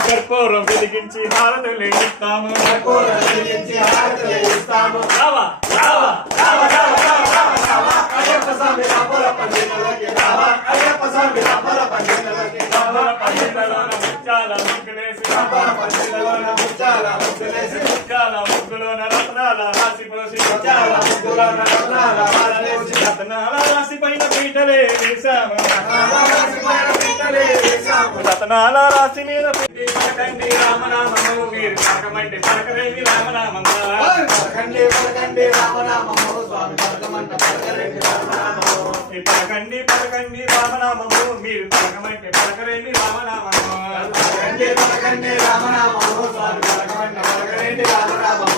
కర్పూరం వెలిగించి హారతులు ఇస్తాము అయ్యప్ప స్వామి రాముల పండితులకి రావా అయ్యప్ప స్వామి రాముల పండితులకి రావా ముచ్చాల ముగ్గులేసి పండితులోన ముచ్చాల ముగ్గులేసి ముచ్చాల ముగ్గులోన రత్నాల రాసి పోసి ముచ్చాల ముగ్గులోన రత్నాల వారలేసి రత్నాల రాసి పైన పీటలే వేశాము రత్నాల రాసి మీద పెట్టి పలకండి రామనామము మీరు పలకమంటే పలకరేమి రామనామము పలకండి పలకండి రామనామము స్వామి పలకమంట పలకరేమి రామనామము పలకండి పలకండి రామనామము మీరు పలకమంటే పలకరేమి రామనామము పలకండి పలకండి రామనామము స్వామి పలకమంట పలకరేమి రామనామము